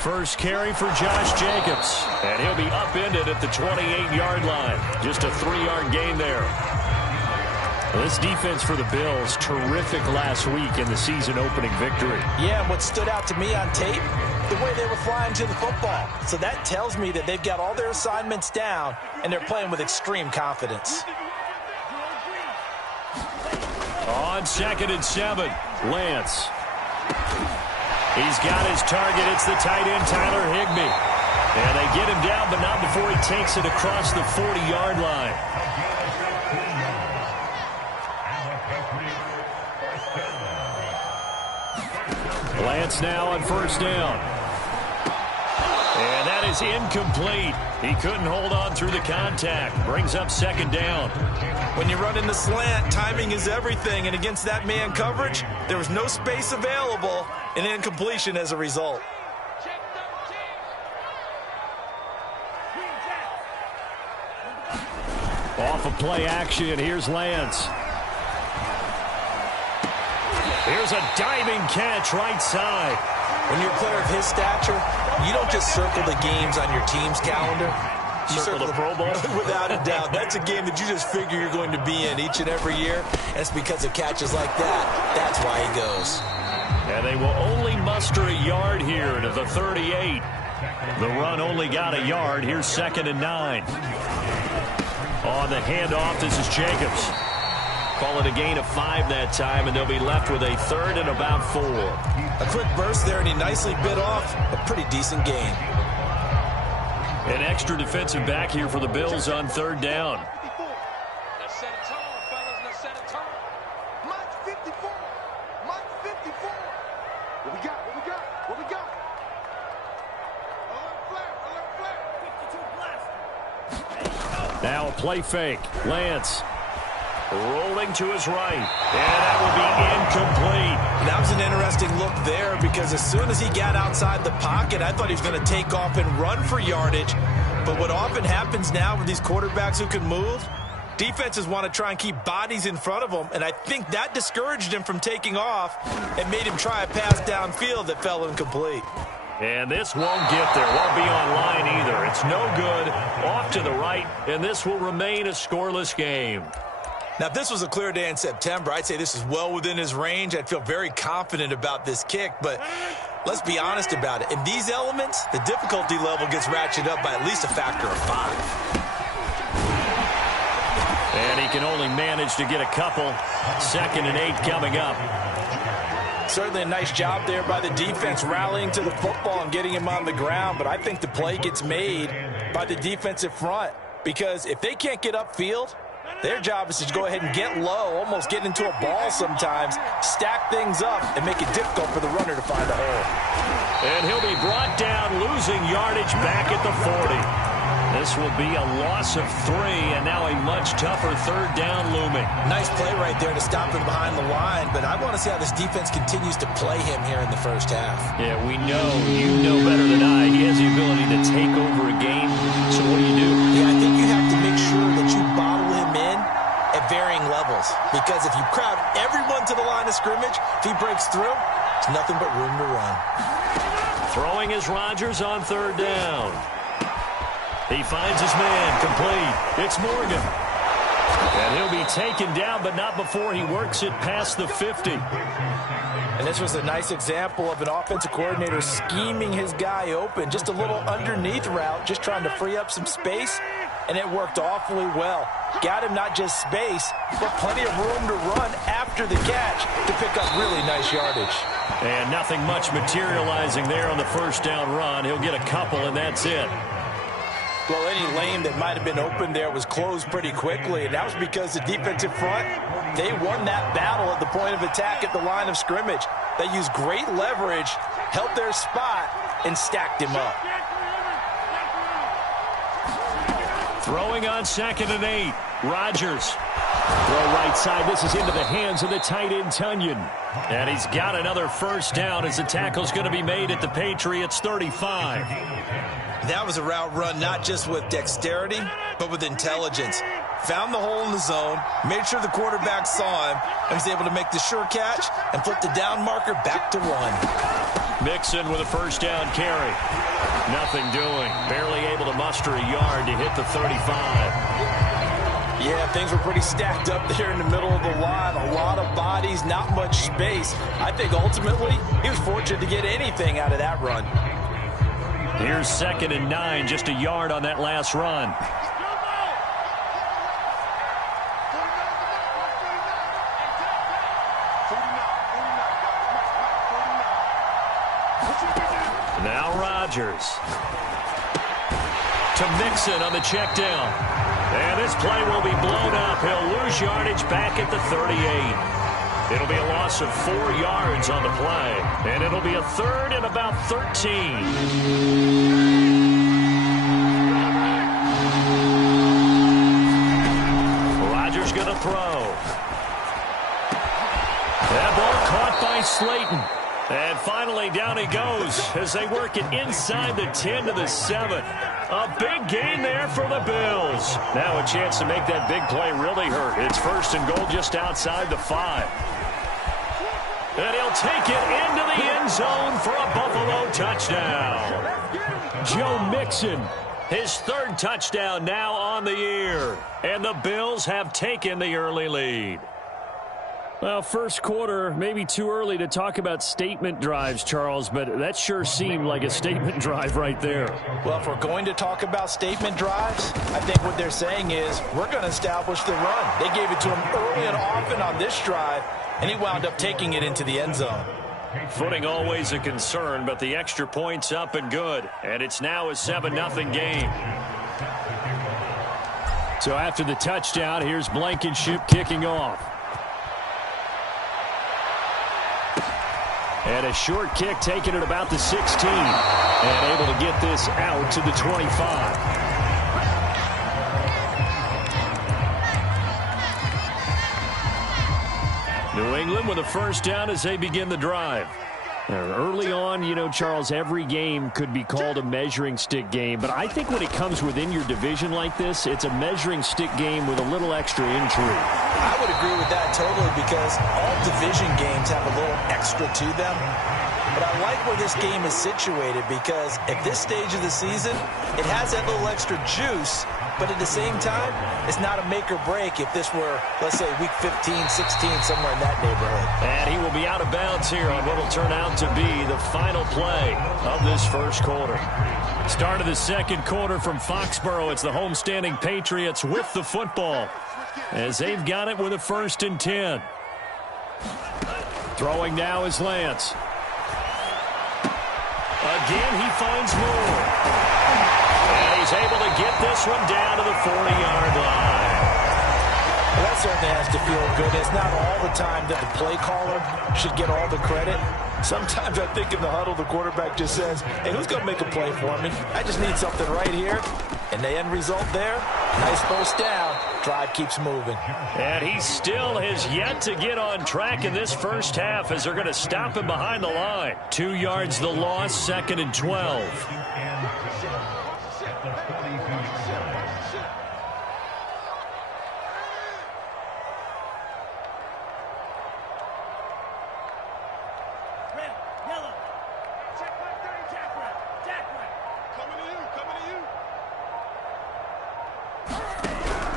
First carry for Josh Jacobs. And he'll be upended at the 28-yard line. Just a 3-yard gain there. Well, this defense for the Bills, terrific last week in the season-opening victory. Yeah, and what stood out to me on tape, the way they were flying to the football. So that tells me that they've got all their assignments down, and they're playing with extreme confidence. On 2nd and 7, Lance. He's got his target. It's the tight end, Tyler Higbee. And they get him down, but not before he takes it across the 40-yard line. Lance now on 1st down. And that is incomplete. He couldn't hold on through the contact. Brings up 2nd down. When you run in the slant, timing is everything. And against that man coverage, there was no space available, and incompletion as a result. Off of play action, here's Lance. Here's a diving catch right side. When you're a player of his stature, you don't just circle the games on your team's calendar. You circle the Pro Bowl? Without a doubt. That's a game that you just figure you're going to be in each and every year. And it's because of catches like that. That's why he goes. And they will only muster a yard here to the 38. The run only got a yard. Here's 2nd and 9. On the handoff, this is Jacobs. Call it a gain of 5 that time, and they'll be left with a 3rd and about 4. A quick burst there, and he nicely bit off a pretty decent gain. An extra defensive back here for the Bills on 3rd down. Let's set a tone, fellas. Let's set a tone. Mike 54. Mike 54. What we got? What we got? What we got? Alert flare. Alert flare. 52 blast. Now a play fake. Lance. Rolling to his right. And that will be incomplete. That was an interesting look there because as soon as he got outside the pocket, I thought he was going to take off and run for yardage. But what often happens now with these quarterbacks who can move, defenses want to try and keep bodies in front of them. And I think that discouraged him from taking off and made him try a pass downfield that fell incomplete. And this won't get there. Won't be on line either. It's no good. Off to the right. And this will remain a scoreless game. Now, if this was a clear day in September, I'd say this is well within his range. I'd feel very confident about this kick, but let's be honest about it. In these elements, the difficulty level gets ratcheted up by at least a factor of 5. And he can only manage to get a couple. 2nd and 8 coming up. Certainly a nice job there by the defense rallying to the football and getting him on the ground, but I think the play gets made by the defensive front because if they can't get upfield, their job is to go ahead and get low, almost get into a ball sometimes, stack things up, and make it difficult for the runner to find a hole. And he'll be brought down, losing yardage back at the 40. This will be a loss of 3, and now a much tougher 3rd down looming. Nice play right there to stop him behind the line, but I want to see how this defense continues to play him here in the first half. Yeah, we know, you know better than I, he has the ability to take over a game. So what do you do? Yeah, I think you have to make sure that you bottle him in at varying levels, because if you crowd everyone to the line of scrimmage, if he breaks through, it's nothing but room to run. Throwing is Rodgers on 3rd down. He finds his man, complete. It's Morgan. And he'll be taken down, but not before he works it past the 50. And this was a nice example of an offensive coordinator scheming his guy open. Just a little underneath route, just trying to free up some space, and it worked awfully well. Got him not just space, but plenty of room to run after the catch to pick up really nice yardage. And nothing much materializing there on the 1st down run. He'll get a couple, and that's it. Well, any lane that might have been open there was closed pretty quickly, and that was because the defensive front, they won that battle at the point of attack at the line of scrimmage. They used great leverage, held their spot, and stacked him up. Throwing on 2nd and 8, Rodgers. Throw right side. This is into the hands of the tight end, Tunyon. And he's got another 1st down as the tackle's going to be made at the Patriots 35. That was a route run not just with dexterity, but with intelligence. Found the hole in the zone, made sure the quarterback saw him, and was able to make the sure catch and flip the down marker back to 1. Mixon with a first down carry. Nothing doing. Barely able to muster a yard to hit the 35. Yeah, things were pretty stacked up there in the middle of the line. A lot of bodies, not much space. I think ultimately he was fortunate to get anything out of that run. Here's 2nd and 9, just a yard on that last run. Now Rodgers. To Mixon on the check down. And this play will be blown up. He'll lose yardage back at the 38. It'll be a loss of 4 yards on the play. And it'll be a 3rd and about 13. Rodgers going to throw. That ball caught by Slayton. And finally, down he goes as they work it inside the 10 to the 7. A big gain there for the Bills. Now a chance to make that big play really hurt. It's 1st and goal just outside the 5. And he'll take it into the end zone for a Buffalo touchdown. Joe Mixon, his 3rd touchdown now on the year. And the Bills have taken the early lead. Well, first quarter, maybe too early to talk about statement drives, Charles, but that sure seemed like a statement drive right there. Well, if we're going to talk about statement drives, I think what they're saying is we're going to establish the run. They gave it to him early and often on this drive, and he wound up taking it into the end zone. Footing always a concern, but the extra point's up and good, and it's now a 7-0 game. So after the touchdown, here's Blankenship kicking off. And a short kick taken at about the 16. And able to get this out to the 25. New England with a first down as they begin the drive. Early on, you know, Charles, every game could be called a measuring stick game. But I think when it comes within your division like this, it's a measuring stick game with a little extra intrigue. I would agree with that totally because all division games have a little extra to them. But I like where this game is situated because at this stage of the season, it has that little extra juice. But at the same time, it's not a make or break if this were, let's say, week 15, 16, somewhere in that neighborhood. And he will be out of bounds here on what will turn out to be the final play of this first quarter. Start of the second quarter from Foxborough. It's the homestanding Patriots with the football as they've got it with a 1st and 10. Throwing now is Lance. Again, he finds more. And he's able to get this one down to the 40-yard line. Well, that certainly has to feel good. It's not all the time that the play caller should get all the credit. Sometimes I think in the huddle, the quarterback just says, hey, who's going to make a play for me? I just need something right here. And the end result there, nice first down. Drive keeps moving. And he still has yet to get on track in this first half as they're going to stop him behind the line. 2 yards the loss, 2nd and 12.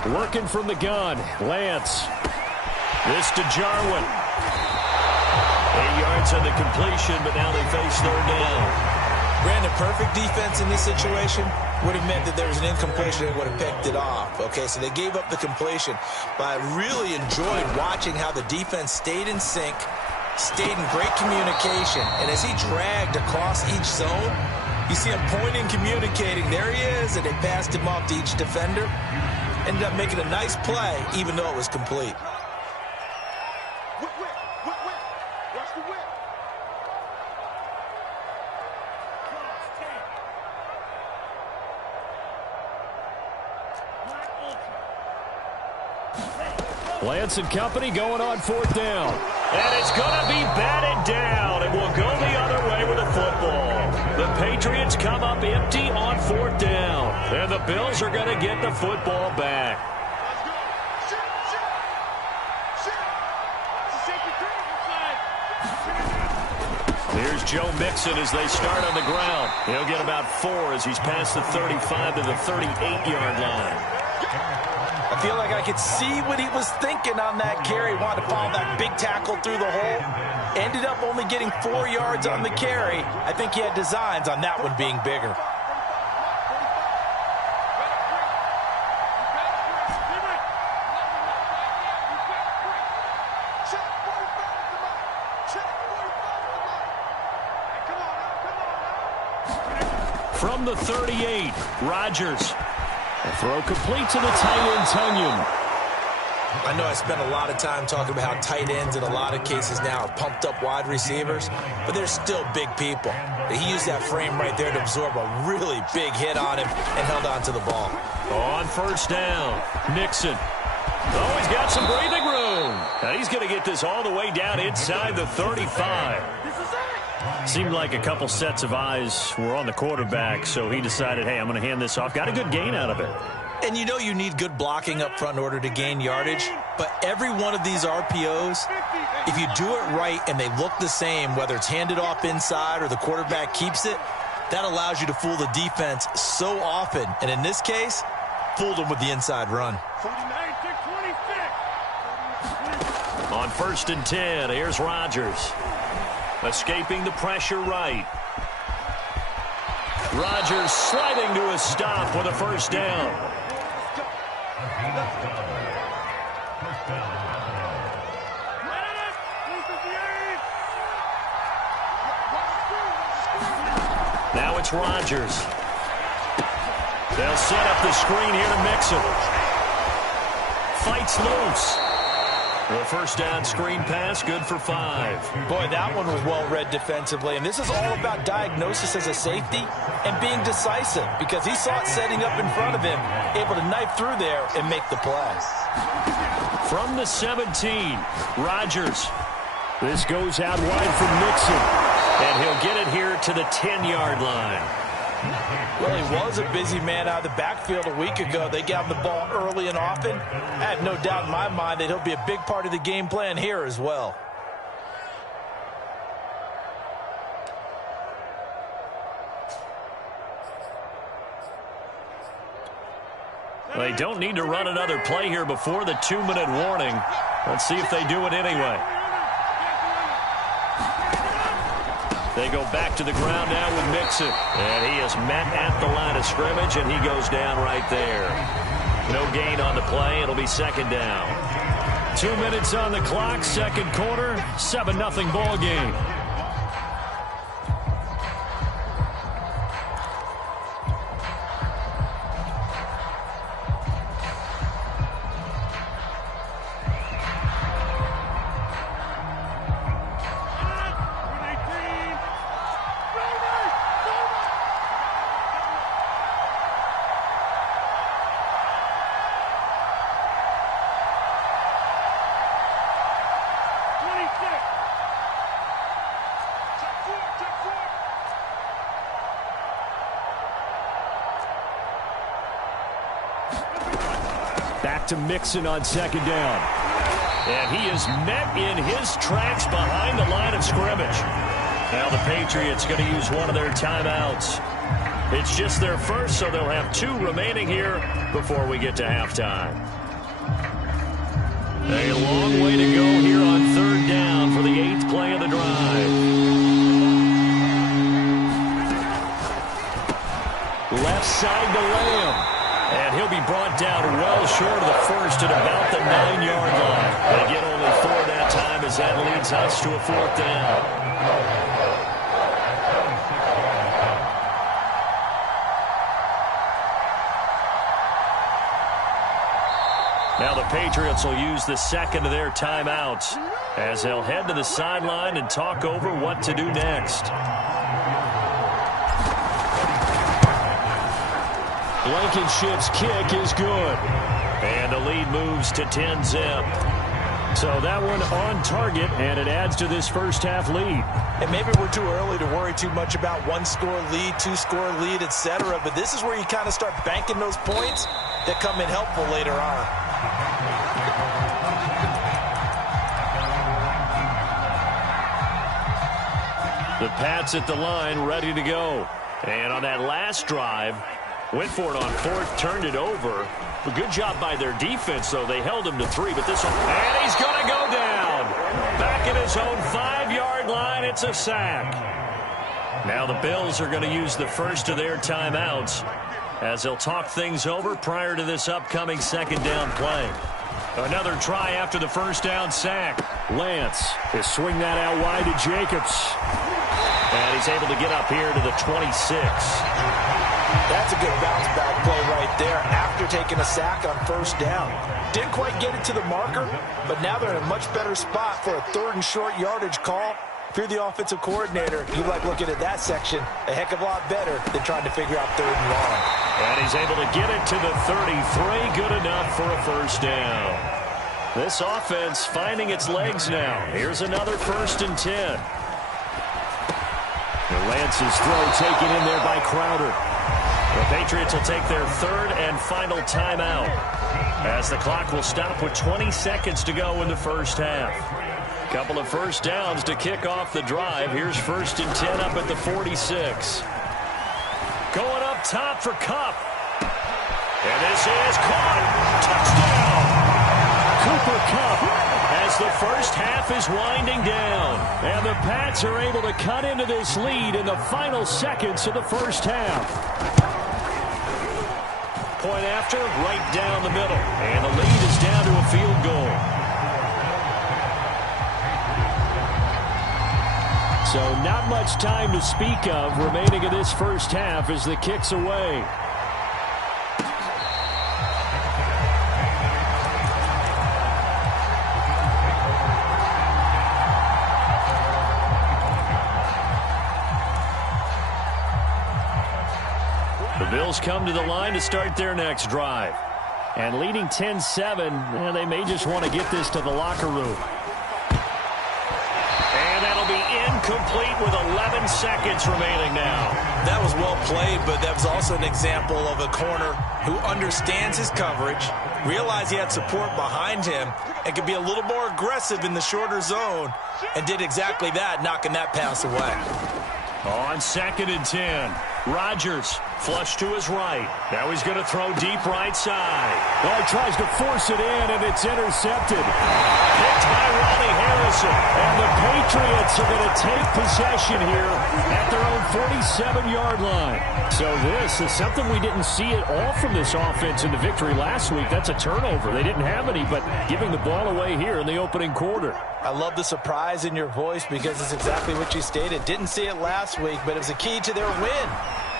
Working from the gun, Lance. This to Jarwin. 8 yards on the completion, but now they face 3rd down. Brandon, perfect defense in this situation would have meant that there was an incompletion. They would have picked it off. Okay, so they gave up the completion. But I really enjoyed watching how the defense stayed in sync, stayed in great communication. And as he dragged across each zone, you see him pointing, communicating. There he is, and they passed him off to each defender. Ended up making a nice play, even though it was complete. Watch the whip. Lance and company going on 4th down. And it's going to be batted down. It will go the other way with the football. The Patriots come up empty on 4th down. And the Bills are going to get the football back. Here's Joe Mixon as they start on the ground. He'll get about 4 as he's past the 35 to the 38-yard line. I feel like I could see what he was thinking on that carry. Wanted to follow that big tackle through the hole. Ended up only getting 4 yards on the carry. I think he had designs on that one being bigger. From the 38, Rodgers. A throw complete to the tight end, Tunyon. I know I spent a lot of time talking about how tight ends in a lot of cases now are pumped up wide receivers, but they're still big people. He used that frame right there to absorb a really big hit on him and held on to the ball. On first down, Nixon. Oh, he's got some breathing room. And he's going to get this all the way down inside the 35. Seemed like a couple sets of eyes were on the quarterback, so he decided, hey, I'm going to hand this off. Got a good gain out of it. And you know you need good blocking up front in order to gain yardage, but every one of these RPOs, if you do it right and they look the same, whether it's handed off inside or the quarterback keeps it, that allows you to fool the defense so often. And in this case, fooled them with the inside run. 49-26. On first and 10, here's Rodgers. Escaping the pressure right. Rodgers sliding to a stop with a first down. Now it's Rodgers. They'll set up the screen here to Mixon. Fights loose. The first down screen pass, good for 5. Boy, that one was well read defensively, and this is all about diagnosis as a safety and being decisive because he saw it setting up in front of him, able to knife through there and make the play. From the 17, Rodgers. This goes out wide for Nixon, and he'll get it here to the 10-yard line. Well, he was a busy man out of the backfield a week ago. They got him the ball early and often. I have no doubt in my mind that he'll be a big part of the game plan here as well. They don't need to run another play here before the 2-minute warning. Let's see if they do it anyway. They go back to the ground now with Mixon. And he is met at the line of scrimmage, and he goes down right there. No gain on the play. It'll be second down. 2 minutes on the clock, second quarter, 7-0 ball game. Back to Mixon on second down. And he is met in his tracks behind the line of scrimmage. Now the Patriots going to use one of their timeouts. It's just their first, so they'll have 2 remaining here before we get to halftime. A long way to go here on third down for the 8th play of the drive. Left side to Lamb. And he'll be brought down well short of the first at about the 9-yard line. They get only 4 that time as that leads us to a 4th down. Now the Patriots will use the second of their timeouts as they'll head to the sideline and talk over what to do next. Blankenship's kick is good. And the lead moves to 10-zip. So that one on target, and it adds to this first half lead. And maybe we're too early to worry too much about 1-score lead, 2-score lead, etc. But this is where you kind of start banking those points that come in helpful later on. The Pats at the line, ready to go. And on that last drive, went for it on fourth, turned it over. A good job by their defense, though. They held him to 3, but this one, and he's going to go down. Back at his own 5-yard line, it's a sack. Now the Bills are going to use the first of their timeouts as they'll talk things over prior to this upcoming second down play. Another try after the first down sack. Lance is swing that out wide to Jacobs. And he's able to get up here to the 26. That's a good bounce back play right there after taking a sack on first down. Didn't quite get it to the marker, but now they're in a much better spot for a 3rd and short yardage call. If you're the offensive coordinator, you like looking at that section a heck of a lot better than trying to figure out 3rd and long. And he's able to get it to the 33. Good enough for a first down. This offense finding its legs now. Here's another 1st and 10. Lance's throw taken in there by Crowder. The Patriots will take their 3rd and final timeout as the clock will stop with 20 seconds to go in the first half. Couple of first downs to kick off the drive. Here's 1st and 10 up at the 46. Going up top for Kupp. And this is caught. Touchdown. Cooper Kupp as the first half is winding down. And the Pats are able to cut into this lead in the final seconds of the first half. Point after, right down the middle. And the lead is down to a field goal. So not much time to speak of remaining in this first half as the kick's away. The Bills come to the line to start their next drive. And leading 10-7, they may just want to get this to the locker room. Be incomplete with 11 seconds remaining now. That was well played, but that was also an example of a corner who understands his coverage, realized he had support behind him, and could be a little more aggressive in the shorter zone, and did exactly that, knocking that pass away. On 2nd and 10, Rodgers flush to his right. Now he's going to throw deep right side. Well, he tries to force it in, and it's intercepted. Picked by Ronnie Harrison. And the Patriots are going to take possession here at their own 47-yard line. So this is something we didn't see at all from this offense in the victory last week. That's a turnover. They didn't have any, but giving the ball away here in the opening quarter. I love the surprise in your voice because it's exactly what you stated. Didn't see it last week, but it was a key to their win.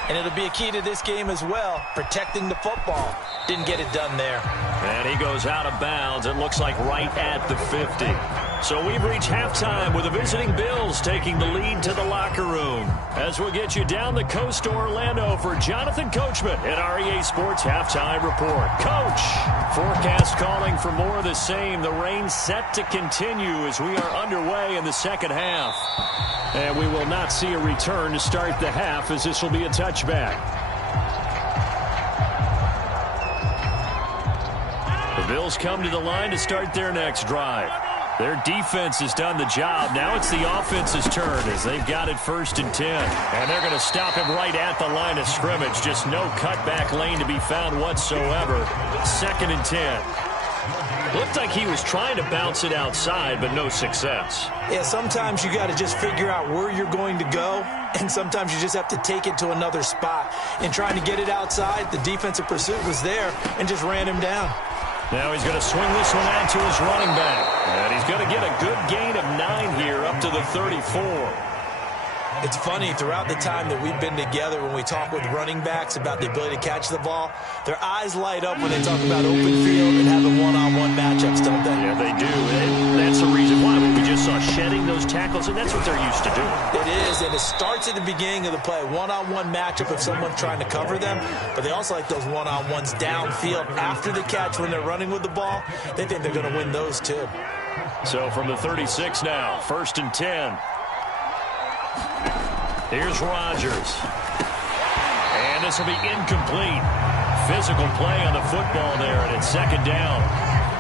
And it'll be a key to this game as well, protecting the football. Didn't get it done there. And he goes out of bounds, it looks like right at the 50. So we've reached halftime with the visiting Bills taking the lead to the locker room. As we'll get you down the coast to Orlando for Jonathan Coachman at REA Sports Halftime Report. Coach, forecast calling for more of the same. The rain set to continue as we are underway in the second half. And we will not see a return to start the half as this will be a touchback. The Bills come to the line to start their next drive. Their defense has done the job. Now it's the offense's turn as they've got it 1st and 10. And they're going to stop him right at the line of scrimmage. Just no cutback lane to be found whatsoever. 2nd and 10. Looked like he was trying to bounce it outside, but no success. Yeah, sometimes you got to just figure out where you're going to go, and sometimes you just have to take it to another spot. And trying to get it outside, the defensive pursuit was there and just ran him down. Now he's going to swing this one out to his running back. And he's going to get a good gain of 9 here up to the 34. It's funny, throughout the time that we've been together, when we talk with running backs about the ability to catch the ball, their eyes light up when they talk about open field and having one-on-one matchups, don't they? Yeah, they do. And that's the reason why. We just saw shedding those tackles, and that's what they're used to doing. It is, and it starts at the beginning of the play. One-on-one matchup of someone trying to cover them, but they also like those one-on-ones downfield after the catch when they're running with the ball. They think they're going to win those, too. So from the 36 now, 1st and 10. Here's Rodgers. And this will be incomplete. Physical play on the football there, and it's 2nd down.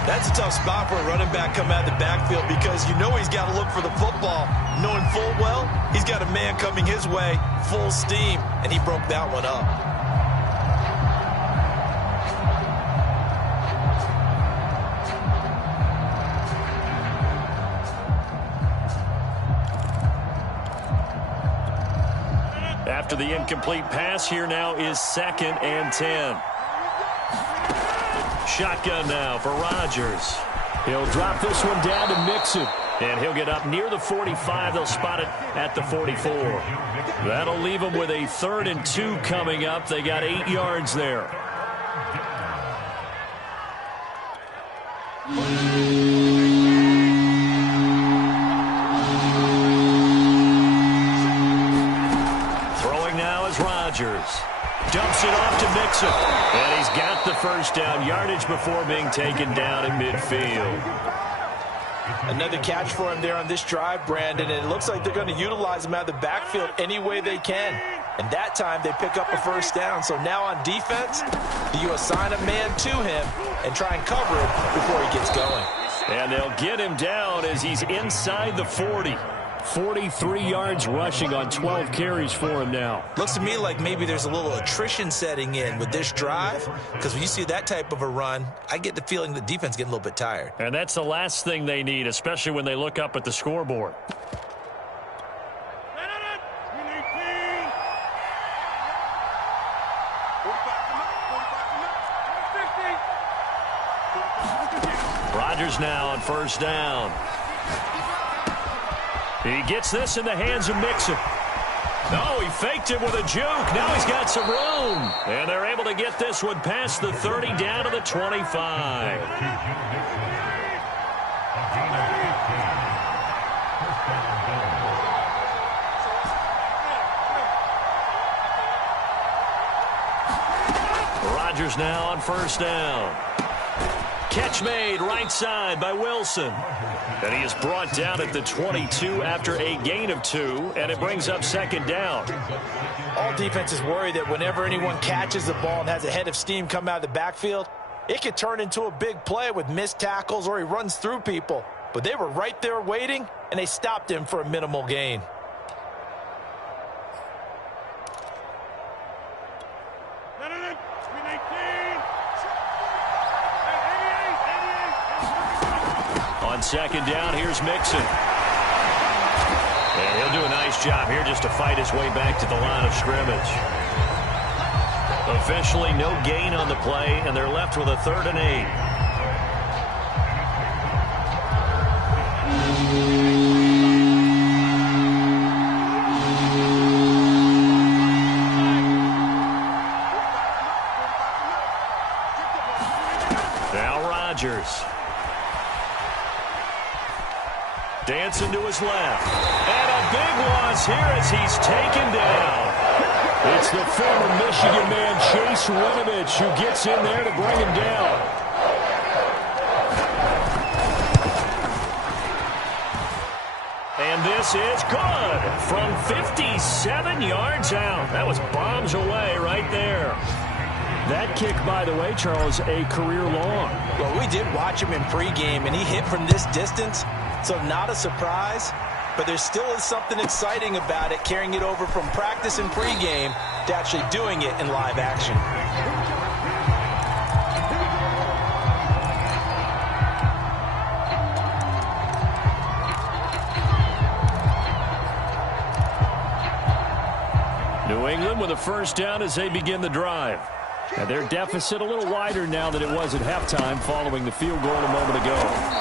That's a tough spot for a running back coming out of the backfield because you know he's got to look for the football, knowing full well he's got a man coming his way, full steam, and he broke that one up. After the incomplete pass, here now is 2nd and 10. Shotgun now for Rodgers. He'll drop this one down to Mixon. And he'll get up near the 45. They'll spot it at the 44. That'll leave them with a 3rd and 2 coming up. They got 8 yards there. Throwing now is Rodgers. Dumps it off to Mixon. And he's got the first down yardage before being taken down in midfield. Another catch for him there on this drive, Brandon, and it looks like they're going to utilize him out of the backfield any way they can. And that time they pick up a first down. So now on defense, you assign a man to him and try and cover him before he gets going. And they'll get him down as he's inside the 40. 43 yards rushing on 12 carries for him now. Looks to me like maybe there's a little attrition setting in with this drive, because when you see that type of a run, I get the feeling the defense getting a little bit tired. And that's the last thing they need, especially when they look up at the scoreboard. Rodgers now on first down. He gets this in the hands of Mixon. No, he faked it with a juke. Now he's got some room. And they're able to get this one past the 30 down to the 25. Rodgers now on first down. Catch made right side by Wilson. And he is brought down at the 22 after a gain of 2, and it brings up 2nd down. All defenses worry that whenever anyone catches the ball and has a head of steam come out of the backfield, it could turn into a big play with missed tackles or he runs through people. But they were right there waiting, and they stopped him for a minimal gain. On 2nd down, here's Mixon. And he'll do a nice job here just to fight his way back to the line of scrimmage. Officially no gain on the play, and they're left with a 3rd and 8. Now Rodgers. Dancing to his left. And a big loss here as he's taken down. It's the former Michigan man, Chase Winovich, who gets in there to bring him down. And this is good from 57 yards out. That was bombs away right there. That kick, by the way, Charles, a career long. Well, we did watch him in pregame, and he hit from this distance. So not a surprise, but there still is something exciting about it, carrying it over from practice and pregame to actually doing it in live action. New England with a first down as they begin the drive. And their deficit a little wider now than it was at halftime following the field goal a moment ago.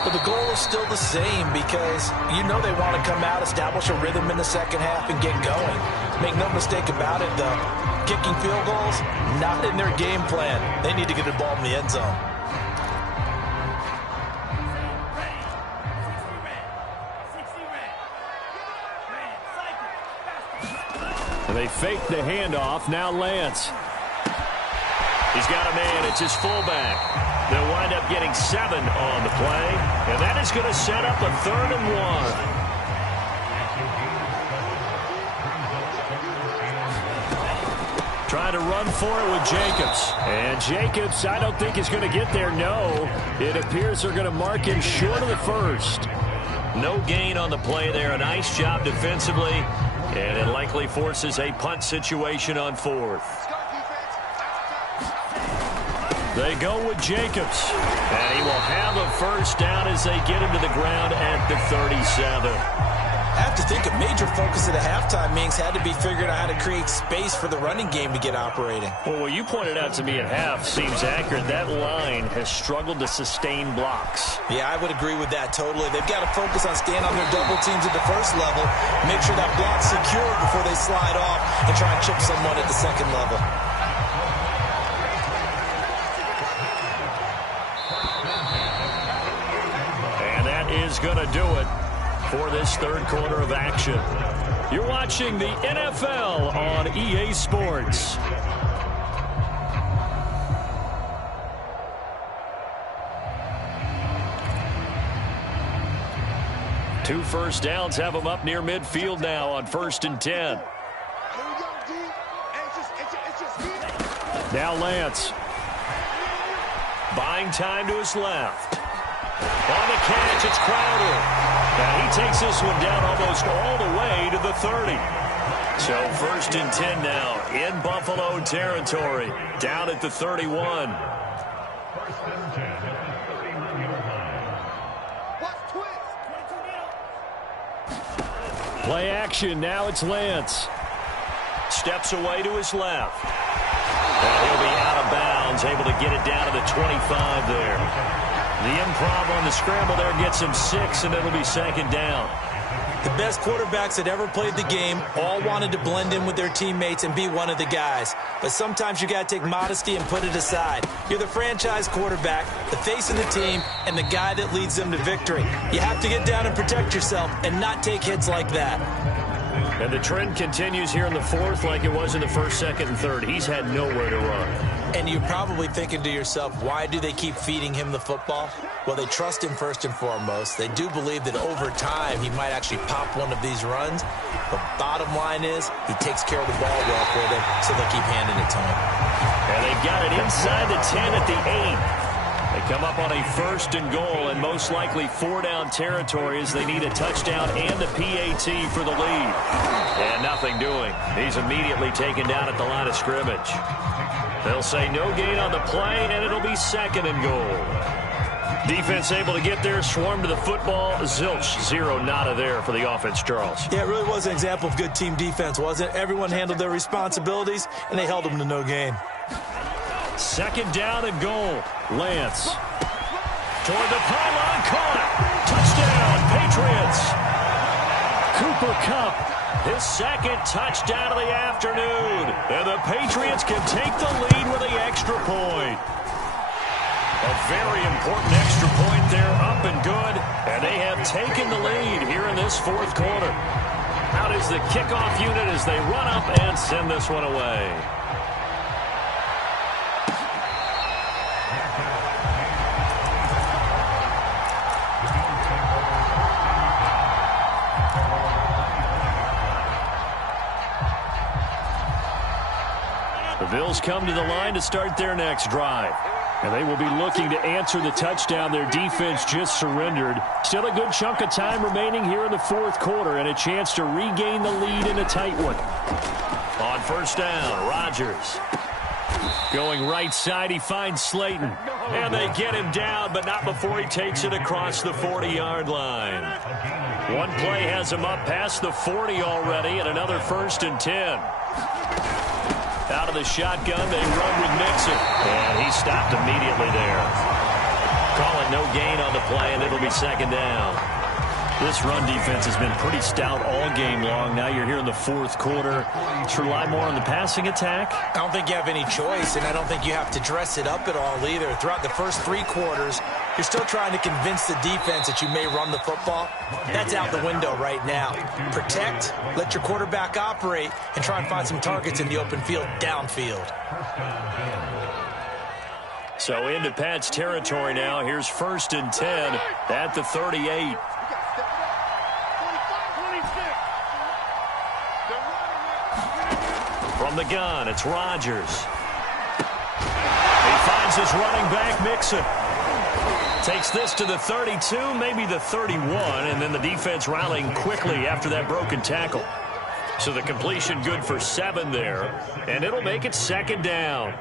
But the goal is still the same because you know they want to come out, establish a rhythm in the second half, and get going. Make no mistake about it, though. Kicking field goals, not in their game plan. They need to get the ball in the end zone. And they fake the handoff. Now Lance. He's got a man. It's his fullback. They'll wind up getting 7 on the play. And that is going to set up a 3rd and 1. Trying to run for it with Jacobs. And Jacobs, I don't think is going to get there, no. It appears they're going to mark him short of the first. No gain on the play there. A nice job defensively. And it likely forces a punt situation on fourth. They go with Jacobs. And he will have a first down as they get him to the ground at the 37. I have to think a major focus of the halftime meetings had to be figuring out how to create space for the running game to get operating. Well, what you pointed out to me at half seems accurate. That line has struggled to sustain blocks. Yeah, I would agree with that totally. They've got to focus on staying on their double teams at the first level, make sure that block's secure before they slide off and try and chip someone at the second level. And that is going to do it for this third quarter of action. You're watching the NFL on EA Sports. Two first downs have them up near midfield now on 1st and 10. Now Lance. Buying time to his left. On the catch, it's Crowder. And he takes this one down almost all the way to the 30. So 1st and 10 now in Buffalo territory, down at the 31. Play action, now it's Lance. Steps away to his left. And he'll be out of bounds, able to get it down to the 25 there. The improv on the scramble there gets him 6, and it'll be 2nd down. The best quarterbacks that ever played the game all wanted to blend in with their teammates and be one of the guys. But sometimes you got to take modesty and put it aside. You're the franchise quarterback, the face of the team, and the guy that leads them to victory. You have to get down and protect yourself and not take hits like that. And the trend continues here in the fourth like it was in the first, second, and third. He's had nowhere to run. And you're probably thinking to yourself, why do they keep feeding him the football? Well, they trust him first and foremost. They do believe that over time he might actually pop one of these runs. The bottom line is he takes care of the ball well for them, so they'll keep handing it to him. And they've got it inside the 10 at the 8. They come up on a 1st and goal, and most likely 4-down territory as they need a touchdown and a PAT for the lead. And nothing doing. He's immediately taken down at the line of scrimmage. They'll say no gain on the play, and it'll be 2nd and goal. Defense able to get there, swarm to the football. Zilch, 0 nada there for the offense, Charles. Yeah, it really was an example of good team defense, wasn't it? Everyone handled their responsibilities, and they held them to no gain. 2nd down and goal. Lance. Toward the pylon, caught it. Touchdown, Patriots. Cooper Kupp, his 2nd touchdown of the afternoon. And the Patriots can take the lead with the extra point. A very important extra point there, up and good. And they have taken the lead here in this fourth quarter. Out is the kickoff unit as they run up and send this one away. The Bills come to the line to start their next drive. And they will be looking to answer the touchdown their defense just surrendered. Still a good chunk of time remaining here in the fourth quarter and a chance to regain the lead in a tight one. On 1st down, Rodgers. Going right side, he finds Slayton. And they get him down, but not before he takes it across the 40-yard line. One play has him up past the 40 already, and another 1st and 10. Out of the shotgun, they run with Mixon. And he stopped immediately there. Call it no gain on the play, and it'll be 2nd down. This run defense has been pretty stout all game long. Now you're here in the fourth quarter. To rely more on the passing attack? I don't think you have any choice, and I don't think you have to dress it up at all either. Throughout the first 3 quarters, you're still trying to convince the defense that you may run the football. That's out the window right now. Protect, let your quarterback operate, and try and find some targets in the open field downfield. So into Pat's territory now. Here's 1st and 10 at the 38. From From the gun, it's Rodgers. He finds his running back, Mixon. Takes this to the 32, maybe the 31, and then the defense rallying quickly after that broken tackle. So the completion good for 7 there, and it'll make it second down.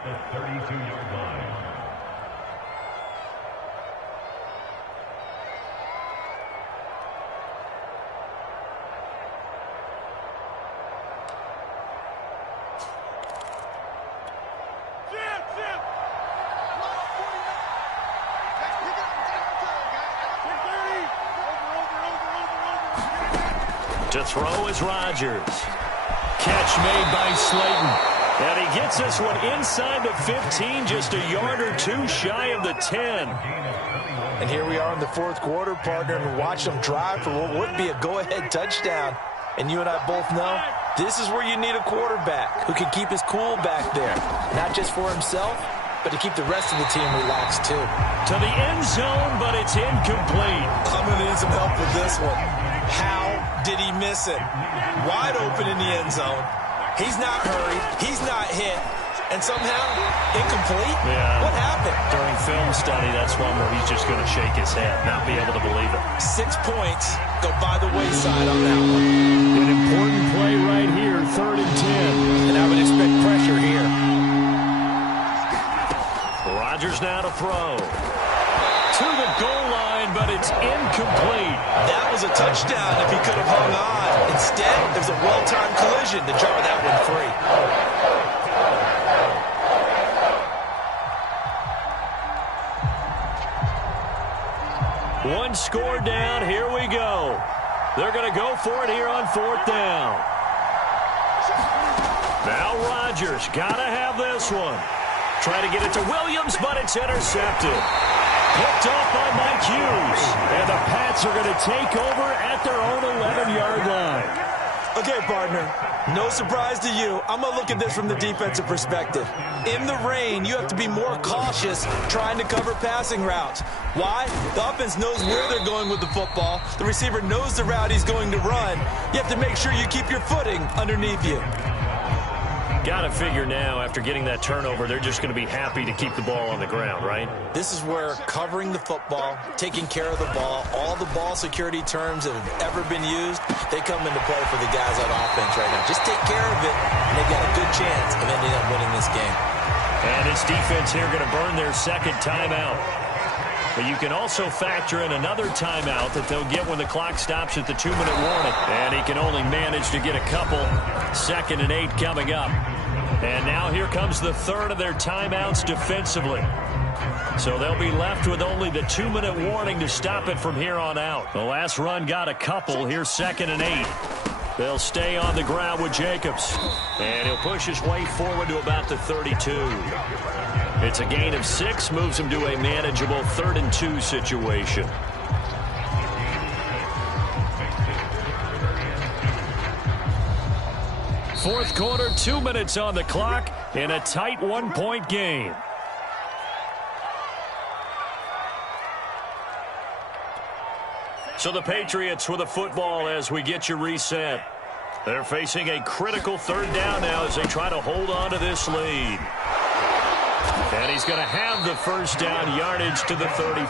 To throw is Rodgers. Catch made by Slayton. And he gets this one inside the 15, just a yard or two shy of the 10. And here we are in the fourth quarter, partner, and watch them drive for what would be a go-ahead touchdown. And you and I both know this is where you need a quarterback who can keep his cool back there. Not just for himself, but to keep the rest of the team relaxed, too. To the end zone, but it's incomplete. I'm going to need some help with this one. How did he miss it? Wide open in the end zone. He's not hurried. He's not hit. And somehow, incomplete? Yeah. What happened? During film study, that's one where he's just going to shake his head, not be able to believe it. 6 points go by the wayside on that one. An important play right here, 3rd and 10. And I would expect pressure here. Rodgers now to throw. To the goal line, but it's incomplete. That was a touchdown if he could have hung on. Instead, there's a well-timed collision to jar that one free. One score down. Here we go. They're going to go for it here on 4th down. Now Rodgers got to have this one. Trying to get it to Williams, but it's intercepted. Picked off by Mike Hughes. And the Pats are going to take over at their own 11-yard line. Okay, partner, no surprise to you. I'm going to look at this from the defensive perspective. In the rain, you have to be more cautious trying to cover passing routes. Why? The offense knows where they're going with the football. The receiver knows the route he's going to run. You have to make sure you keep your footing underneath you. Got to figure now, after getting that turnover, they're just going to be happy to keep the ball on the ground, right? This is where covering the football, taking care of the ball, all the ball security terms that have ever been used, they come into play for the guys on offense right now. Just take care of it, and they've got a good chance of ending up winning this game. And this defense here going to burn their second timeout. But you can also factor in another timeout that they'll get when the clock stops at the 2-minute warning. And he can only manage to get a couple. 2nd and 8 coming up. And now here comes the third of their timeouts defensively. So they'll be left with only the 2-minute warning to stop it from here on out. The last run got a couple. Here's 2nd and 8. They'll stay on the ground with Jacobs. And he'll push his way forward to about the 32. It's a gain of 6, moves him to a manageable 3rd and 2 situation. Fourth quarter, 2 minutes on the clock in a tight 1-point game. So the Patriots with the football as we get you reset. They're facing a critical 3rd down now as they try to hold on to this lead. And he's going to have the first down, yardage to the 30.